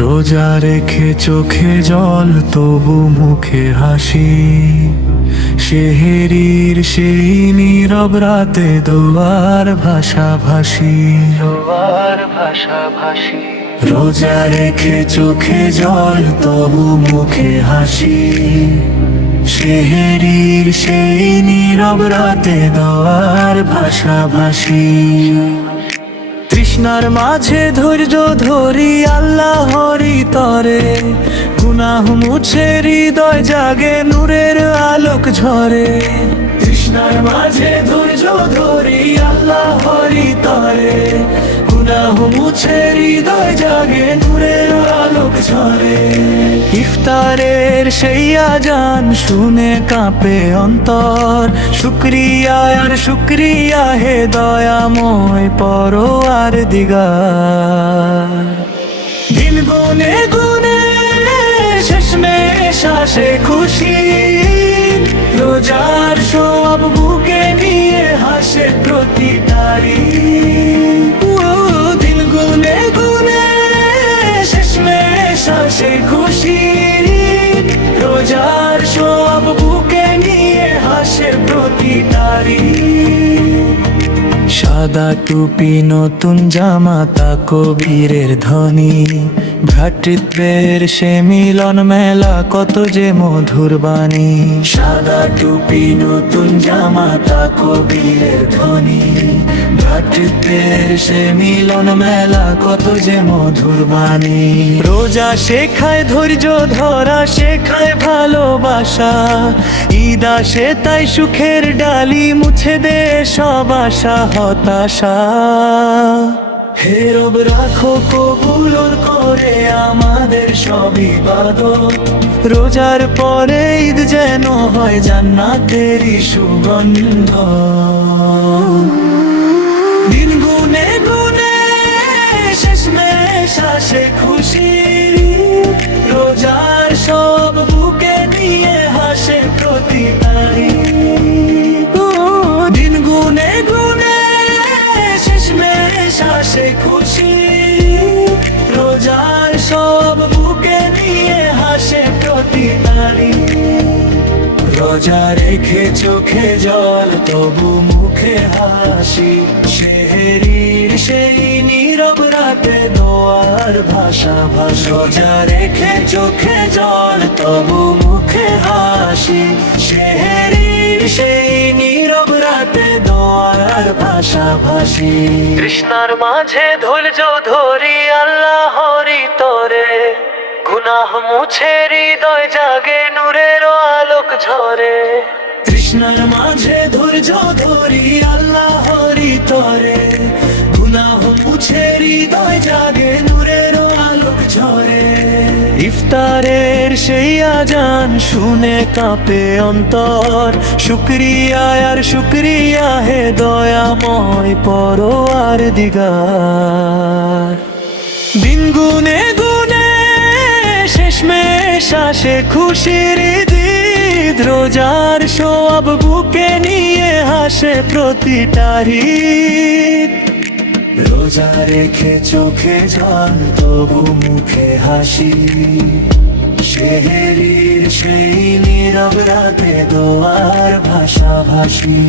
রোজা রেখে চোখে জল তবু মুখে হাসি, সেহেরির সেই নীরব রাতে দোয়ার ভাষাভাষী, দোয়ার ভাষাভাষী। রোজা রেখে চোখে জল তবু মুখে হাসি, সেহেরির সেই নীরব রাতে দোয়ার ভাষাভাষী। তৃষ্ণার মাঝে ধৈর্য ধরি আল্লাহরি তরে, গুনাহ মুছে হৃদয় জাগে নূরের আলোক ঝরে। তৃষ্ণার মাঝে ধৈর্য ধরি আল্লাহরি তরে, গুনাহ মুছে হৃদয় জাগে নূরের আলোক ঝরে। ইফতারের সেই আজান শুনে কাঁপে অন্তর, শুকরিয়া আর শুকরিয়া হে দয়াময় পরওয়ারদিগার। দিন গুনে গুনে শেষমেশ আসে খুশি, রোজার সব বুকে নিয়ে হাসে প্রতিটারি। দিন গুনে গুনে শেষমেশ আসে খুশি, রোজার সব বুকে নিয়ে হাসে প্রতিটারি। সাদা টুপি নতুন জামা তা কবিরের ধ্বনি, ভ্রাতৃত্বের সে মিলন মেলা কত যে মধুর বাণী। সাদা টুপি নতুন জামা তা কবিরের ধ্বনি, ভ্রাতৃত্বের সে মিলন মেলা কত যে মধুর বাণী। রোজা শেখায় ধৈর্য ধরা, শেখায় ভালোবাসা, ঈদ আসে তাই সুখের ডালি মুছে দে সব আশা হতাশা। হে রব রাখো কবুল করে আমাদের সব ইবাদত, রোজার পরে ঈদ যেন হয় জান্নাতেরই সুগন্ধ। দিন গুনে গুনে শেষমেশ আসে খুশি, রোজার সব বুকে নিয়ে হাসে প্রতিটারি। দিন গুনে গুনে শেষমেশ আসে খুশি, রোজার সব বুকে নিয়ে হাসে প্রতিটারি। রোজা রেখে চোখে জল তবু মুখে হাসি, সেহেরির সেই নীরব রাতে দোয়ার ভাষাভাষী। রোজা রেখে চোখে জল তবু মুখে হাসি, সেহেরির সেই নীরব রাতে দোয়ার ভাষাভাষী। তৃষ্ণার মাঝে ধৈর্য ধরি আল্লাহরি তরে, গুনাহ মুছে হৃদয় জাগে নূরের আলোক ঝরে। তৃষ্ণার মাঝে ধৈর্য ধরি আল্লাহরি তরে, গুনাহ মুছে হৃদয় জাগে নূরের আলোক ঝরে। ইফতারের সেই আজান শুনে কাঁপে অন্তর, শুকরিয়া আর শুকরিয়া হে দয়াময় পরওয়ারদিগার। দিন গুনে গুনে শেষমেশ আসে খুশির ঈদ, রোজার সব বুকে নিয়ে হাসে প্রতিটারি। রোজা রেখে চোখে জল তবু মুখে হাসি, সেহেরির সেই নীরব রাতে দোয়ার ভাষাভাষী।